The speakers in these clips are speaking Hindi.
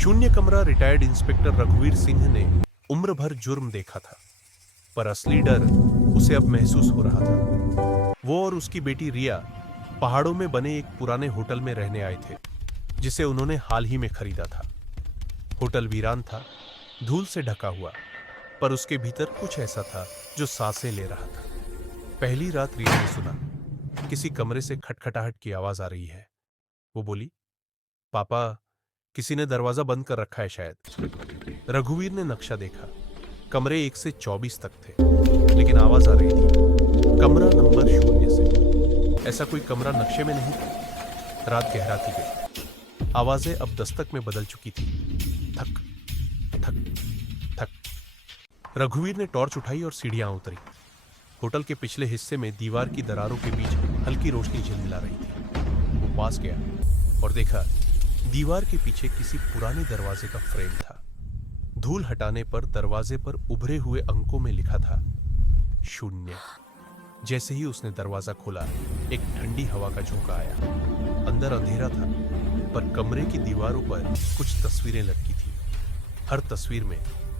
शून्य कमरा रिटायर्ड इंस्पेक्टर रघुवीर सिंह ने उम्र भर जुर्म देखा था, पर असली डर उसे अब महसूस हो रहा था। वो और उसकी बेटी रिया पहाड़ों में बने एक पुराने होटल में रहने आए थे, जिसे उन्होंने हाल ही में खरीदा था। होटल वीरान था, धूल से ढका हुआ, पर उसके भीतर कुछ ऐसा था जो सांसें ले रहा था। पहली रात रिया ने सुना किसी कमरे से खटखटाहट की आवाज आ रही है। वो बोली, पापा, किसी ने दरवाजा बंद कर रखा है शायद। रघुवीर ने नक्शा देखा। कमरे 1 से 24 तक थे, लेकिन आवाज आ रही थी कमरा नंबर 0 से। ऐसा कोई कमरा नक्शे में नहीं था। रात गहराती गई। आवाजें अब दस्तक में बदल चुकी थी। थक थक थक। रघुवीर ने टॉर्च उठाई और सीढ़ियां उतरी। होटल के पिछले हिस्से में दीवार की दरारों के बीच हल्की रोशनी झिलमिला रही थी। वो पास गया और देखा दीवार के पीछे किसी पुराने दरवाजे का फ्रेम था। धूल हटाने पर दरवाजे पर उभरे हुए अंकों में लिखा था 0। जैसे ही उसने दरवाजा खोला, एक ठंडी हवा का झोंका आया। अंदर अंधेरा था, पर कमरे की दीवारों पर कुछ तस्वीरें लटकी थी। हर तस्वीर में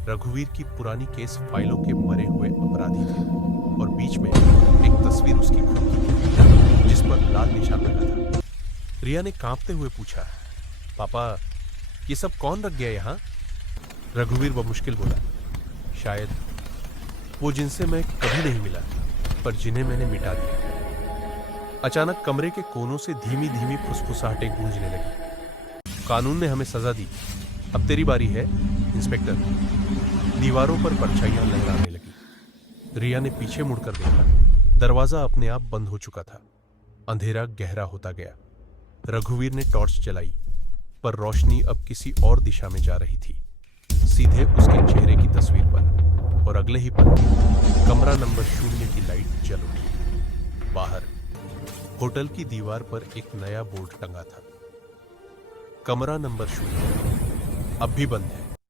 रघुवीर की पुरानी केस फाइलों के मरे हुए अपराधी थे, और बीच में एक तस्वीर उसकी खुद की थी, जिस पर लाल निशान लगा था। रिया ने कांपते हुए पूछा, पापा, ये सब कौन रख गया यहाँ? रघुवीर बमुश्किल बोला, शायद वो जिनसे मैं कभी नहीं मिला, पर जिन्हें मैंने मिटा दिया। अचानक कमरे के कोनों से धीमी धीमी फुसफुसाहटें गूंजने लगी। कानून ने हमें सजा दी, अब तेरी बारी है इंस्पेक्टर। दीवारों पर परछाइयां लहराने लगी। रिया ने पीछे मुड़कर देखा। दरवाजा अपने आप बंद हो चुका था। अंधेरा गहरा होता गया। रघुवीर ने टॉर्च जलाई, पर रोशनी अब किसी और दिशा में जा रही थी, सीधे उसके चेहरे की तस्वीर पर। और अगले ही पल कमरा नंबर 0 की लाइट जल उठी। बाहर होटल की दीवार पर एक नया बोर्ड टंगा था, कमरा नंबर 0 अब भी बंद है।